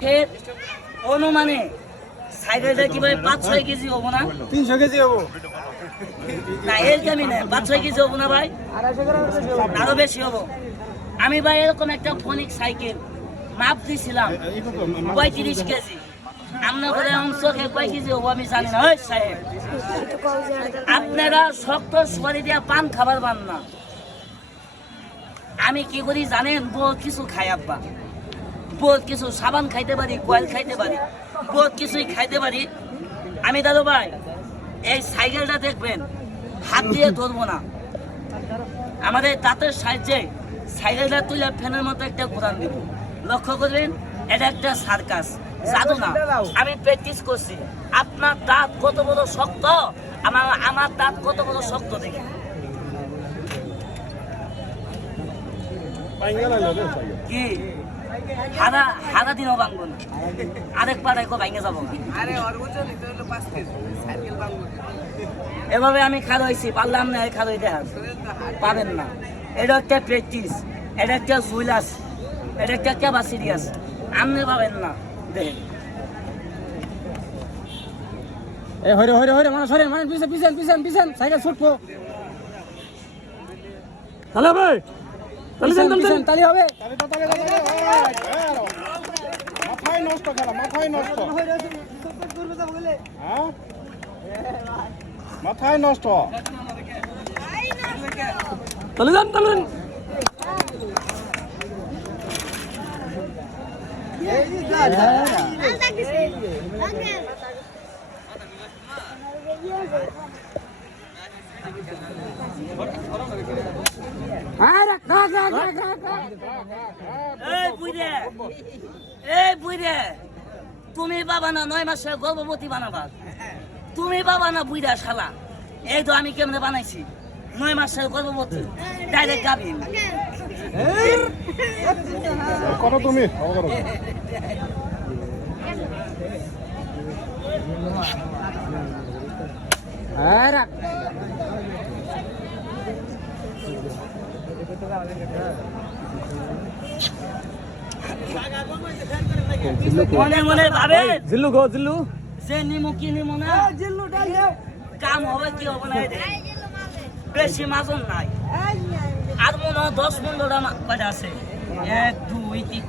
ফের অনুমানে সাইকেলটা কীভাবে পাঁচ ছয় কেজি হব না? তিনশো কেজি হব। না এর দামি না পাঁচ ছয় কেজি হব না ভাই? আরও বেশি হব। আমি ভাই এরকম একটা ফোনিক সাইকেল মাপ দিয়েছিলাম পঁয়ত্রিশ কেজি। আমরা অংশ অংশকে কয় কেজি হব আমি জানি না সাহেব। আপনারা শক্ত শরীরে পান খাবার পান না। আমি কি করি জানেন? বহুত কিছু খাই আব্বা। বহুত কিছু সাবান খাইতে পারি, কয়েল খাইতে পারি, বহুত কিছুই খাইতে পারি। আমি দাদু ভাই, এই সাইকেলটা দেখবেন, হাত দিয়ে ধরবো না। আমাদের দাঁতের সাহায্যে সাইকেলটা তুলে ফ্যানের মতো একটা ঘোরান দিব। লক্ষ্য করবেন, এটা একটা সার্কাস। জাদু না, আমি প্র্যাকটিস করছি। আপনার দাঁত কত বড় শক্ত? আমার আমার দাঁত কত বড় শক্ত দেখে। কি? হারা হারা দিনও ভাঙবো না। আরেক পাড়ায় কো ভাঙে যাব। এভাবে আমি খারোইছি পারলাম না খারোই দেখার। পাবেন না। এটা একটা প্র্যাকটিস এটা একটা জুইলাস এটা একটা ক্যাপাসিটিয়াস আপনি পাবেন না দেখেন। এ হরে হরে হরে মানুষ হরে মানে পিছন পিছন পিছন পিছন সাইকেল ছুটবো। তাহলে ভাই! তাহলে দেন পিছন তালি হবে মাথায় নষ্ট খেলা মাথায় নষ্ট হ্যাঁ? মাথায় নষ্ট তাহলে দেন। তাহলে দেন তুমি বাবা না নয় মাসের গর্ভবতী বানাবা। তুমি বাবা না বুইরা শালা। এই তো আমি কেমনে বানাইছি? নয় মাসের গর্ভবতী ডাইরেক্ট গাবি করো তুমি ও করো। আরে মনে মনে ভাবে জিল্লু গো জিল্লু যে নিমু কি নিমু না কাম হবে কি হবে না বেশি মাজন নাই আর মনে হয় দশ পনেরোটা আছে এক দুই তিন